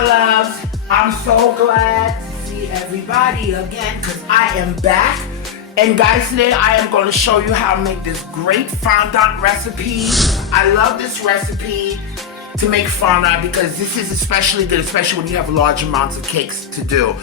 my loves. I'm so glad to see everybody again because I am back. And guys, today I am going to show you how to make this great fondant recipe. I love this recipe to make fondant because this is especially good, especially when you have large amounts of cakes to do.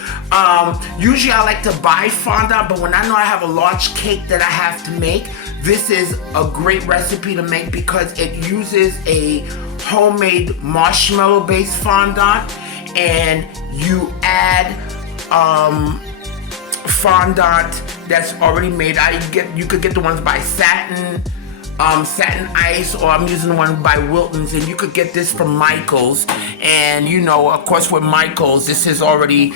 Usually I like to buy fondant, but when I know I have a large cake that I have to make, this is a great recipe to make because it uses a homemade marshmallow based fondant, and you add fondant that's already made. You could get the ones by Satin Ice, or I'm using the one by Wilton's, and you could get this from Michael's. And you know, of course, with Michael's, this is already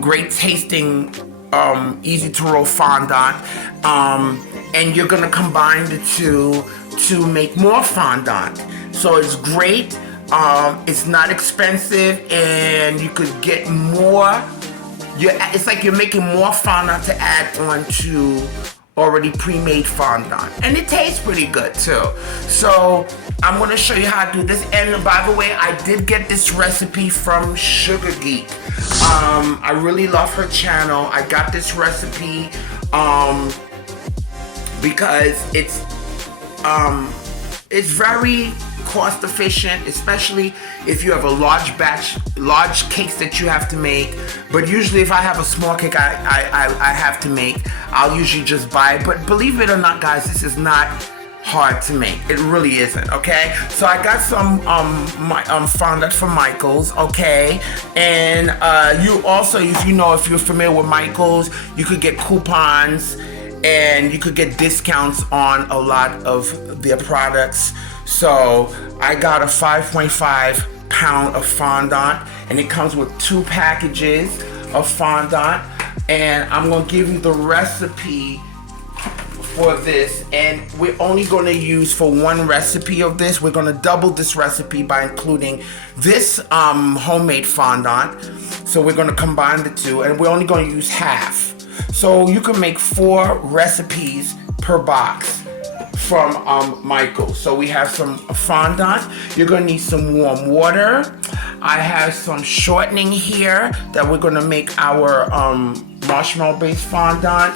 great tasting, easy to roll fondant. And you're gonna combine the two to make more fondant. So it's great. It's not expensive, and you could get more. It's like you're making more fondant to add on to already pre-made fondant, and it tastes pretty good too. So I'm going to show you how to do this. And by the way, I did get this recipe from Sugar Geek. I really love her channel. I got this recipe because it's very cost efficient, especially if you have a large cakes that you have to make. But usually if I have a small cake I have to make, I'll usually just buy it. But believe it or not, guys, this is not hard to make. It really isn't, okay? So I got some fondant from Michael's, okay? And you also, if you're familiar with Michael's, you could get coupons and you could get discounts on a lot of their products. So I got a 5.5 pound of fondant, and it comes with 2 packages of fondant. And I'm gonna give you the recipe for this, and we're only gonna use for one recipe of this. We're gonna double this recipe by including this homemade fondant. So we're gonna combine the two, and we're only gonna use half. So you can make 4 recipes per box from Michael. So we have some fondant. You're gonna need some warm water. I have some shortening here that we're gonna make our marshmallow based fondant.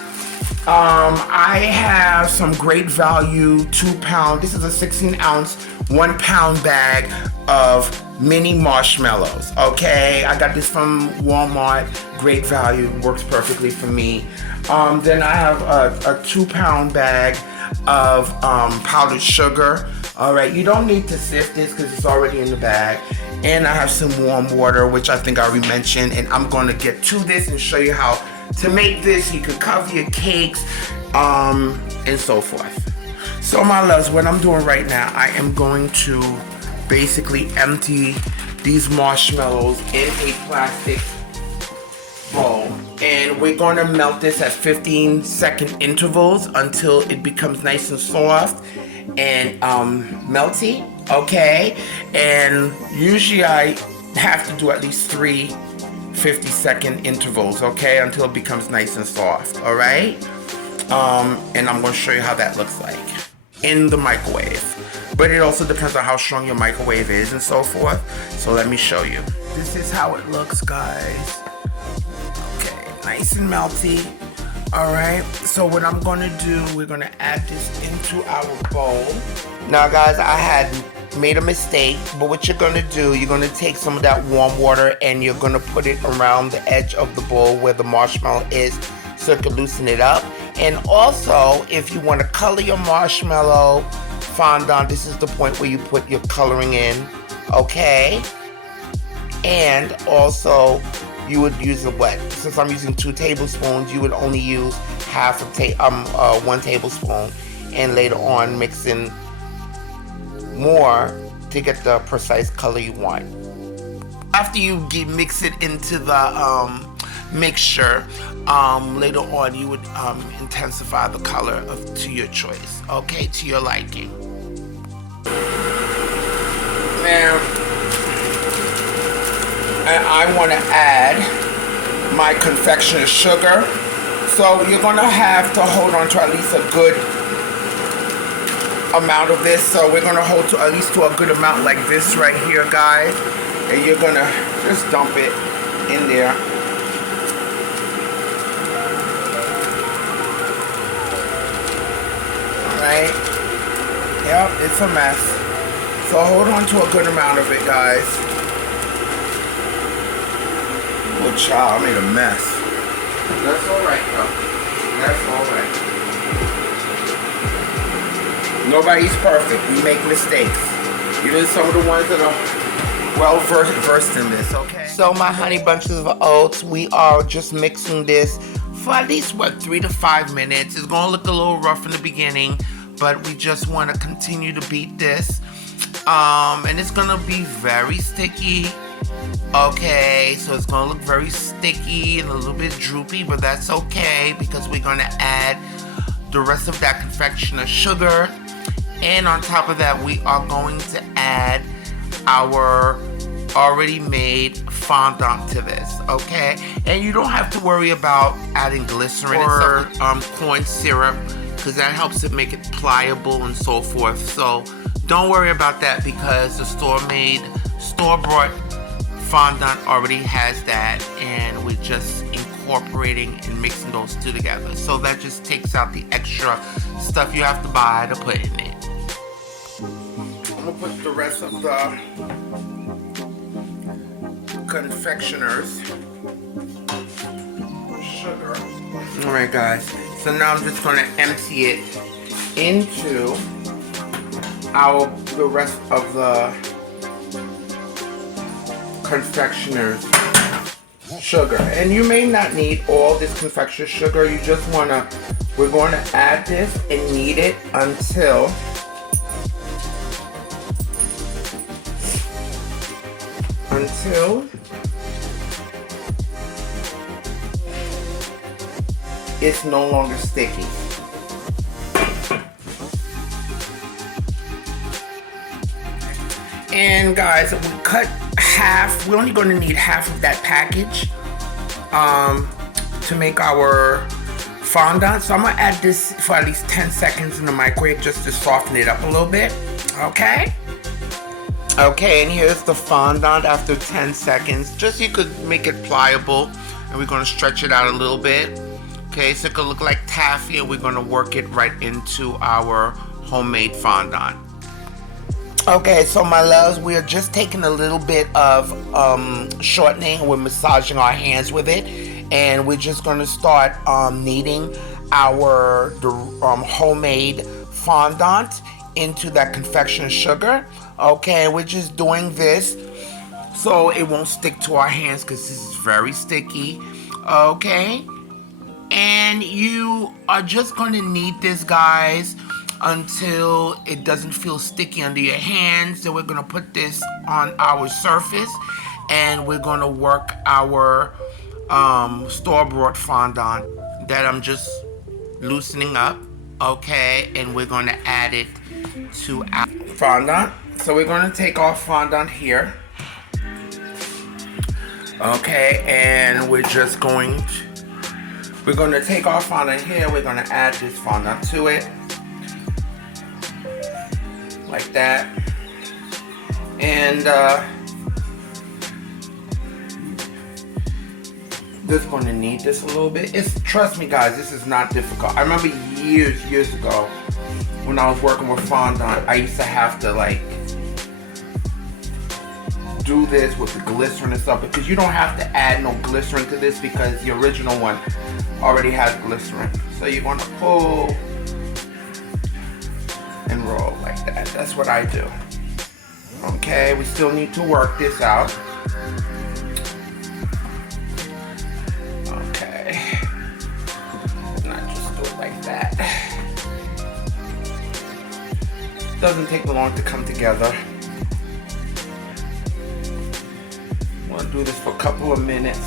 I have some great value 2 pound. This is a 16 ounce, 1 pound bag of mini marshmallows. Okay, I got this from Walmart. Great value, works perfectly for me. Then I have a 2 pound bag of powdered sugar. All right, you don't need to sift this because it's already in the bag. And I have some warm water, which I think I already mentioned, and I'm going to get to this and show you how to make this. You could cover your cakes and so forth. So my loves, what I'm doing right now, I am going to basically empty these marshmallows in a plastic bowl, and we're going to melt this at 15-second intervals until it becomes nice and soft and melty, okay? And usually I have to do at least 3 50-second intervals, okay, until it becomes nice and soft, all right? And I'm going to show you how that looks like in the microwave. But it also depends on how strong your microwave is and so forth. So let me show you. This is how it looks, guys. Okay, nice and melty. All right, so what I'm gonna do, we're gonna add this into our bowl. Now guys, I had made a mistake, but what you're gonna do, you're gonna take some of that warm water and you're gonna put it around the edge of the bowl where the marshmallow is, so it can loosen it up. And also, if you wanna color your marshmallow fondant, this is the point where you put your coloring in, okay? And also, you would use the wet. Since I'm using 2 tablespoons, you would only use half of 1 tablespoon, and later on mix in more to get the precise color you want. After you mix it into the mixture, later on you would intensify the color to your choice, okay, to your liking. Now, and I want to add my confectioner's sugar. So you're going to have to hold on to at least a good amount of this. So we're going to hold to at least to a good amount like this right here, guys. And you're gonna just dump it in there. Alright. Yep, it's a mess. So hold on to a good amount of it, guys. Oh, child, I made a mess. That's alright, though. That's alright. Nobody's perfect. We make mistakes. Even some of the ones that are well versed in this, okay? So my honey bunches of oats, we are just mixing this for at least, 3 to 5 minutes. It's gonna look a little rough in the beginning, but we just wanna continue to beat this. And it's gonna be very sticky. Okay, so it's gonna look very sticky and a little bit droopy, but that's okay because we're gonna add the rest of that confectioner sugar. And on top of that, we are going to add our already made fondant to this, okay? And you don't have to worry about adding glycerin or corn syrup because that helps it make it pliable and so forth. So don't worry about that because the store-bought fondant already has that, and we're just incorporating and mixing those two together. So that just takes out the extra stuff you have to buy to put in it. I'm gonna put the rest of the confectioners sugar. Alright guys, so now I'm just gonna empty it into the rest of the confectioners sugar. And you may not need all this confectioner sugar. You just we're going to add this and knead it until it's no longer sticky. And guys, we cut half. We're only going to need half of that package to make our fondant. So I'm going to add this for at least 10 seconds in the microwave just to soften it up a little bit. Okay? Okay, and here's the fondant after 10 seconds. Just so you could make it pliable. And we're going to stretch it out a little bit. Okay, so it could look like taffy, and we're going to work it right into our homemade fondant. Okay, so my loves, we are just taking a little bit of shortening. We're massaging our hands with it, and we're just going to start kneading our homemade fondant into that confectioner sugar. Okay, we're just doing this so it won't stick to our hands because this is very sticky. Okay, and you are just going to knead this, guys, until it doesn't feel sticky under your hands. So we're going to put this on our surface, and we're going to work our store-bought fondant that I'm just loosening up. Okay, and we're going to add it to our fondant. So we're going to take our fondant here. Okay, and we're going to take our fondant here. We're going to add this fondant to it. Like that. And just going to knead this a little bit. Trust me guys, this is not difficult. I remember years ago when I was working with fondant, I used to have to like do this with the glycerin and stuff, because you don't have to add no glycerin to this because the original one already has glycerin. So you're going to pull and roll like that. That's what I do. Okay, we still need to work this out. Okay, not just do it like that. Doesn't take long to come together. I'm gonna do this for a couple of minutes.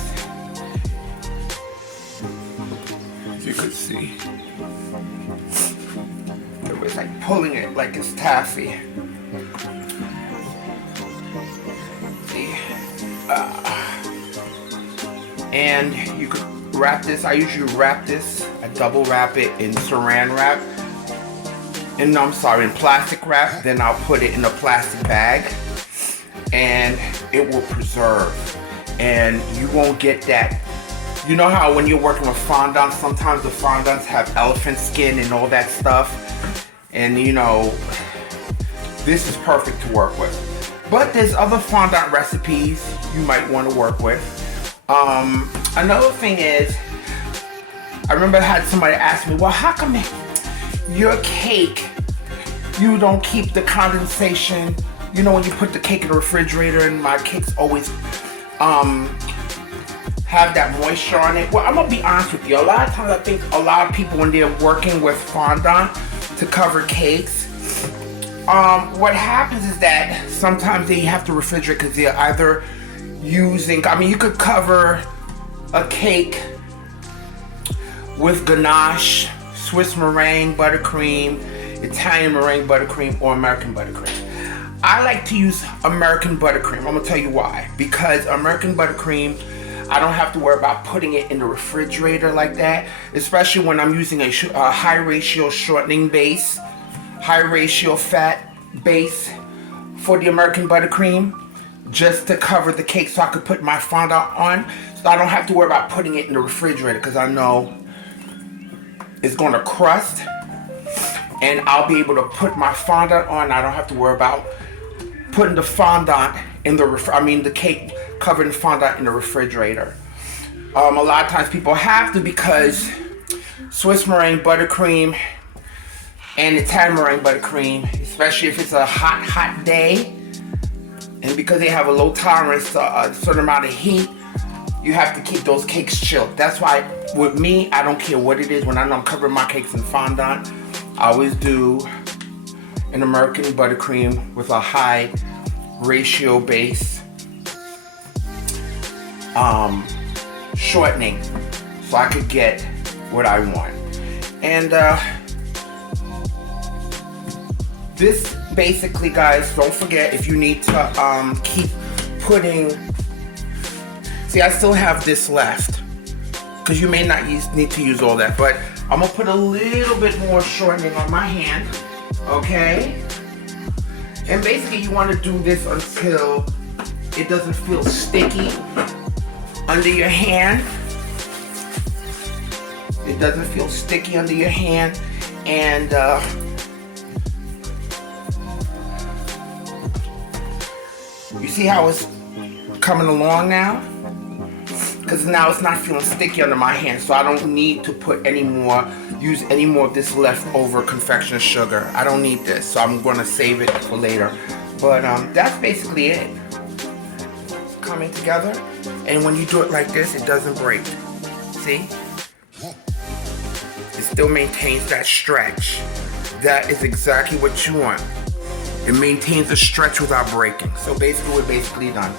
If you could see. It's like pulling it like it's taffy. See? And you could wrap this. I usually wrap this. I double wrap it in saran wrap. And I'm sorry, in plastic wrap. Then I'll put it in a plastic bag. and it will preserve, and you won't get that. You know how when you're working with fondant, sometimes the fondants have elephant skin and all that stuff, and you know, this is perfect to work with. But there's other fondant recipes you might want to work with. Another thing is, I remember I had somebody ask me, well, how come your cake, you don't keep the condensation, you know, when you put the cake in the refrigerator, and my cakes always have that moisture on it? Well, I'm gonna be honest with you, a lot of times I think a lot of people, when they're working with fondant to cover cakes, what happens is that sometimes they have to refrigerate because they're either using, I mean, you could cover a cake with ganache, Swiss meringue buttercream, Italian meringue buttercream, or American buttercream. I like to use American buttercream. I'm gonna tell you why. Because American buttercream, I don't have to worry about putting it in the refrigerator like that, especially when I'm using a high ratio shortening base, high ratio fat base for the American buttercream, just to cover the cake so I could put my fondant on. So I don't have to worry about putting it in the refrigerator because I know it's going to crust, and I'll be able to put my fondant on. I don't have to worry about putting the fondant in the cake covered in fondant in the refrigerator. A lot of times people have to, because Swiss meringue buttercream and Italian meringue buttercream, especially if it's a hot day, and because they have a low tolerance to a certain amount of heat, you have to keep those cakes chilled. That's why with me, I don't care what it is. When I know I'm covering my cakes in fondant, I always do an American buttercream with a high ratio base shortening, so I could get what I want. And this basically, guys, don't forget, if you need to keep putting, see, I still have this left because you may not need to use all that, but I'm gonna put a little bit more shortening on my hand, okay? And basically you want to do this until it doesn't feel sticky under your hand. It doesn't feel sticky under your hand, and you see how it's coming along now? Because now it's not feeling sticky under my hand, so I don't need to put use any more of this leftover confectioner sugar. I don't need this, so I'm going to save it for later. But that's basically it. It's coming together, and when you do it like this, it doesn't break. See? It still maintains that stretch. That is exactly what you want. It maintains the stretch without breaking. So basically, we're basically done.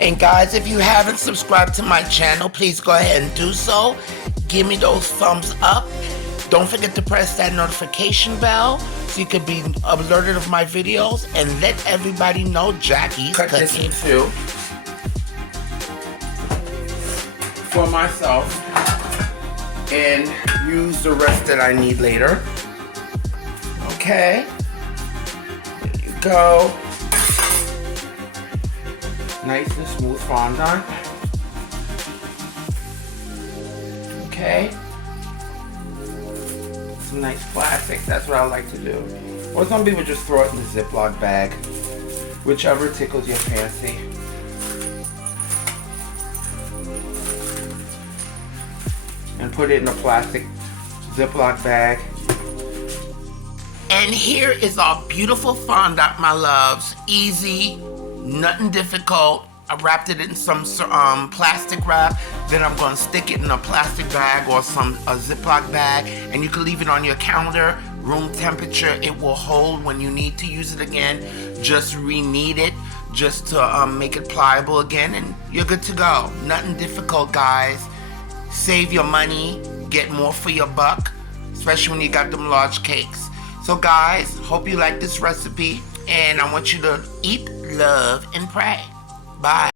And guys, if you haven't subscribed to my channel, please go ahead and do so. Give me those thumbs up. Don't forget to press that notification bell so you can be alerted of my videos, and let everybody know Jackie's cooking. Cut this in two for myself and use the rest that I need later. Okay. There you go. Nice and smooth fondant. Okay. Some nice plastic. That's what I like to do. Or some people just throw it in the Ziploc bag. Whichever tickles your fancy. And put it in a plastic Ziploc bag. And here is our beautiful fondant, my loves. Easy. Nothing difficult. I wrapped it in some plastic wrap. Then I'm going to stick it in a plastic bag or a Ziploc bag. And you can leave it on your counter, room temperature. It will hold when you need to use it again. Just re-knead it just to make it pliable again. And you're good to go. Nothing difficult, guys. Save your money. Get more for your buck. Especially when you got them large cakes. So guys, hope you like this recipe. And I want you to eat, love, and pray. Bye.